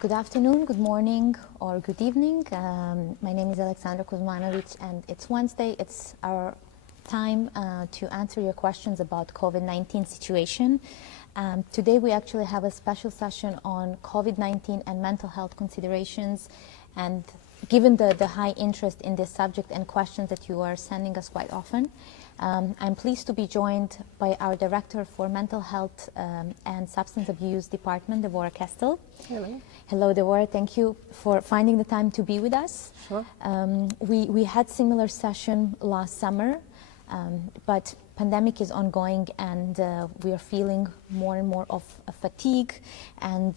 Good afternoon, good morning, or good evening. My name is Alexandra Kuzmanovic, and it's Wednesday. It's our time to answer your questions about COVID-19 situation. Today we actually have a special session on COVID-19 and mental health considerations. And given the high interest in this subject and questions that you are sending us quite often, I'm pleased to be joined by our Director for Mental Health and Substance Abuse Department, Deborah Kestel. Hello. Hello, Deborah. Thank you for finding the time to be with us. Sure. We had similar session last summer, but pandemic is ongoing, and we are feeling more and more of a fatigue, and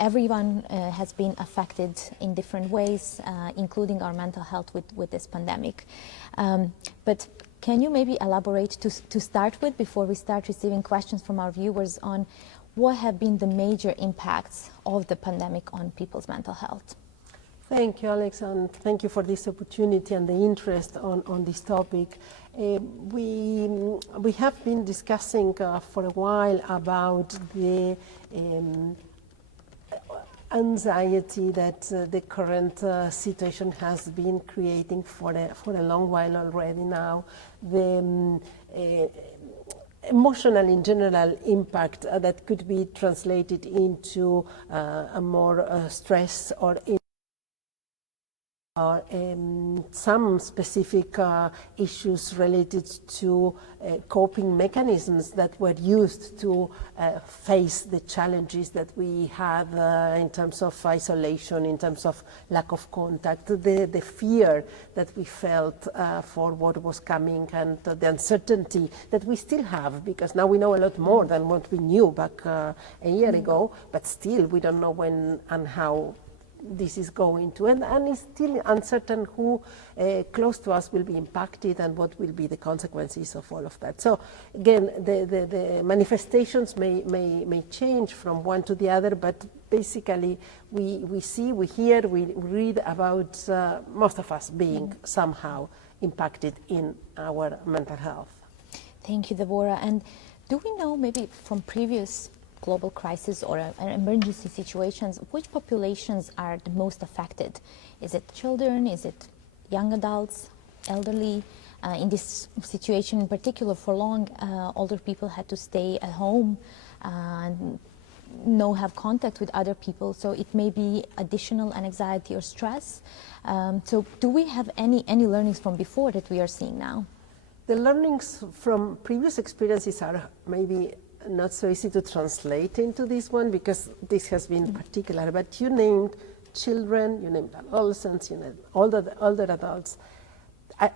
everyone has been affected in different ways, including our mental health with this pandemic. But can you maybe elaborate to start with, before we start receiving questions from our viewers, on what have been the major impacts of the pandemic on people's mental health? Thank you, Alex, and thank you for this opportunity and the interest on this topic. We have been discussing for a while about the anxiety that the current situation has been creating for a long while already now. The emotional in general impact that could be translated into a more stress or some specific issues related to coping mechanisms that were used to face the challenges that we have in terms of isolation, in terms of lack of contact, the fear that we felt for what was coming, and the uncertainty that we still have, because now we know a lot more than what we knew back a year ago, but still we don't know when and how this is going to end, and it's still uncertain who close to us will be impacted and what will be the consequences of all of that. So again, the manifestations may change from one to the other, but basically we see, we hear, we read about most of us being somehow impacted in our mental health. Thank you, Deborah. And do we know, maybe from previous global crisis or emergency situations, which populations are the most affected? Is it children? Is it young adults, elderly? In this situation in particular, for long, older people had to stay at home and no have contact with other people, so it may be additional anxiety or stress. So do we have any learnings from before that we are seeing now? The learnings from previous experiences are maybe not so easy to translate into this one, because this has been particular, but you named children, you named adolescents, you named older adults.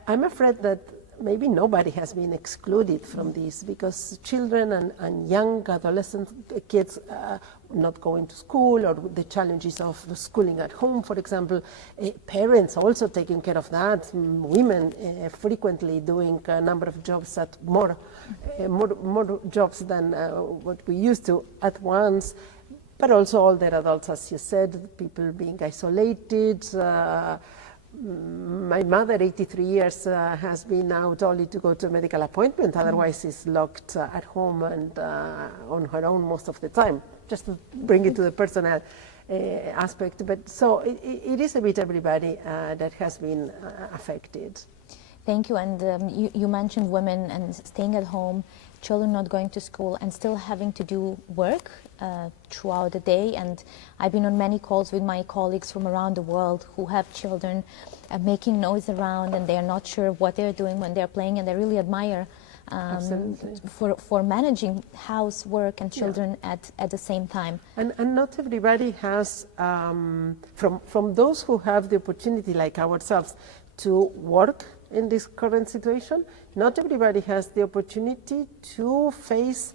I'm afraid that maybe nobody has been excluded from this, because children and young adolescent kids not going to school, or the challenges of the schooling at home, for example, parents also taking care of that, women frequently doing a number of jobs at more jobs than what we used to at once, but also older adults, as you said, people being isolated. My mother, 83 years, has been out only to go to a medical appointment, otherwise is locked at home and on her own most of the time, just to bring it to the personal aspect. But so it is a bit everybody that has been affected. Thank you. And you mentioned women and staying at home, children not going to school, and still having to do work throughout the day. And I've been on many calls with my colleagues from around the world who have children making noise around, and they're not sure what they're doing when they're playing, and I really admire for managing house, work, and children at the same time. And not everybody has, from those who have the opportunity, like ourselves, to work in this current situation, not everybody has the opportunity to face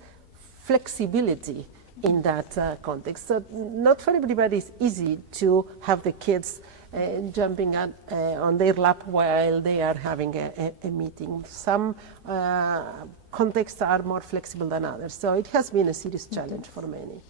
flexibility in that context. So not for everybody it's easy to have the kids jumping on their lap while they are having a meeting. Some contexts are more flexible than others, so it has been a serious challenge for many.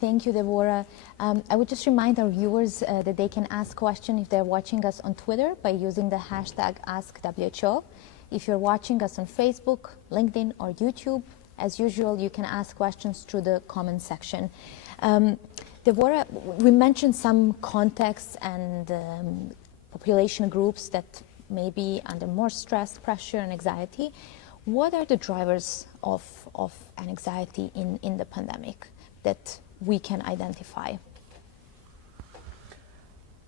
Thank you, Deborah. I would just remind our viewers that they can ask questions if they're watching us on Twitter by using the hashtag AskWHO. If you're watching us on Facebook, LinkedIn, or YouTube, as usual, you can ask questions through the comment section. Deborah, we mentioned some contexts and population groups that may be under more stress, pressure, and anxiety. What are the drivers of anxiety in the pandemic that we can identify?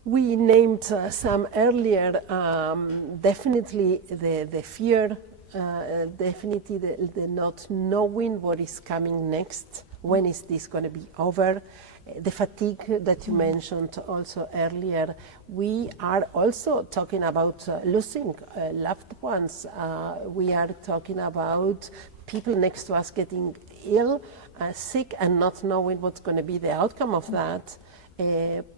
We named some earlier. Definitely the fear, definitely the not knowing what is coming next, when is this going to be over, the fatigue that you mentioned also earlier. We are also talking about losing loved ones. We are talking about people next to us getting ill, sick, and not knowing what's going to be the outcome of that.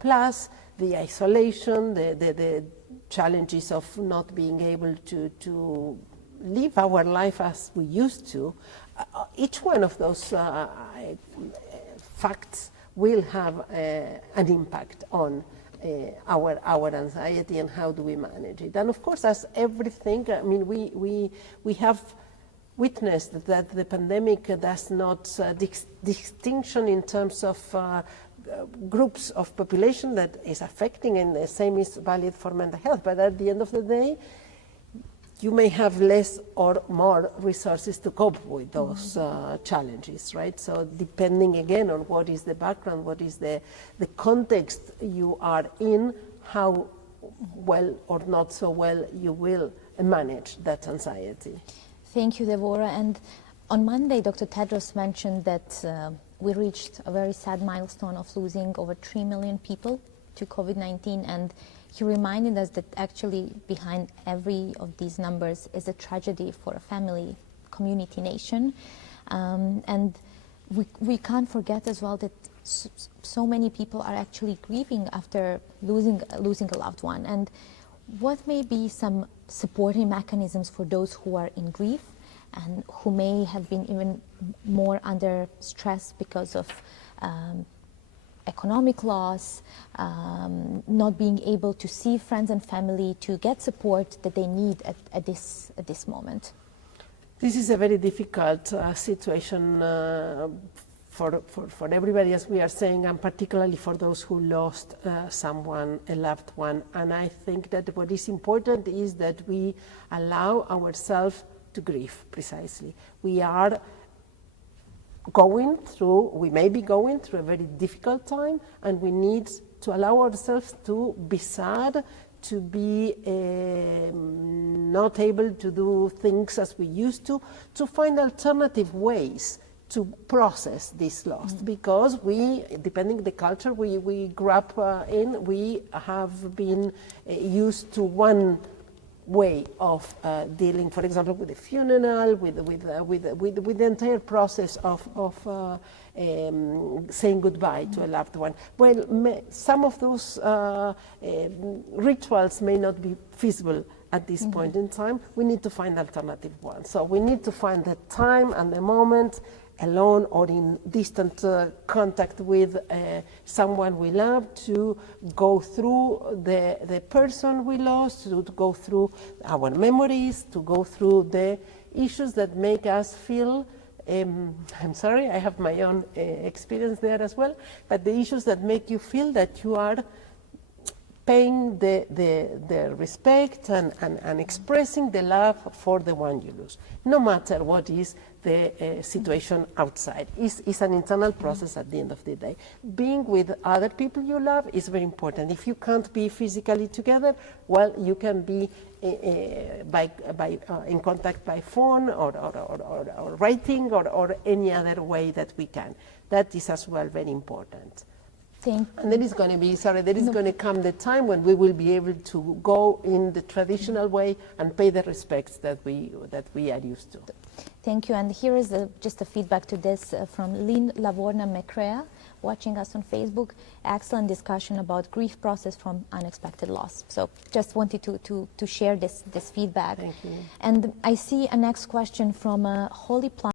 Plus the isolation, the challenges of not being able to live our life as we used to. Each one of those facts will have an impact on our anxiety and how do we manage it. And of course, as everything, I mean, we have witnessed that the pandemic does not distinction in terms of groups of population that is affecting, and the same is valid for mental health. But at the end of the day, you may have less or more resources to cope with those challenges, right? So depending again on what is the background, what is the context you are in, how well or not so well you will manage that anxiety. Thank you, Deborah. And on Monday, Dr. Tedros mentioned that we reached a very sad milestone of losing over 3 million people to COVID-19, and he reminded us that actually behind every of these numbers is a tragedy for a family, community, nation. And we can't forget as well that so many people are actually grieving after losing a loved one. And what may be some supporting mechanisms for those who are in grief and who may have been even more under stress because of economic loss, not being able to see friends and family to get support that they need at this moment? This is a very difficult situation for everybody, as we are saying, and particularly for those who lost someone, a loved one. And I think that what is important is that we allow ourselves to grieve, precisely. We may be going through a very difficult time, and we need to allow ourselves to be sad, to be not able to do things as we used to find alternative ways to process this loss. Because we, depending the culture we grew up in, we have been used to one way of dealing, for example, with the funeral, with the entire process of saying goodbye to a loved one. Well, some of those rituals may not be feasible at this point in time. We need to find alternative ones. So we need to find the time and the moment alone or in distant contact with someone we love, to go through the person we lost, to go through our memories, to go through the issues that make us feel, I'm sorry, I have my own experience there as well, but the issues that make you feel that you are paying the respect and expressing the love for the one you lose, no matter what is the situation outside. It's an internal process at the end of the day. Being with other people you love is very important. If you can't be physically together, well, you can be in contact by phone or writing or any other way that we can. That is as well very important. And there is going to be, going to come the time when we will be able to go in the traditional way and pay the respects that we are used to. Thank you. And here is just a feedback to this from Lynn Lavorna Mecrea, watching us on Facebook. Excellent discussion about grief process from unexpected loss. So just wanted to share this feedback. Thank you. And I see a next question from Holy Plant.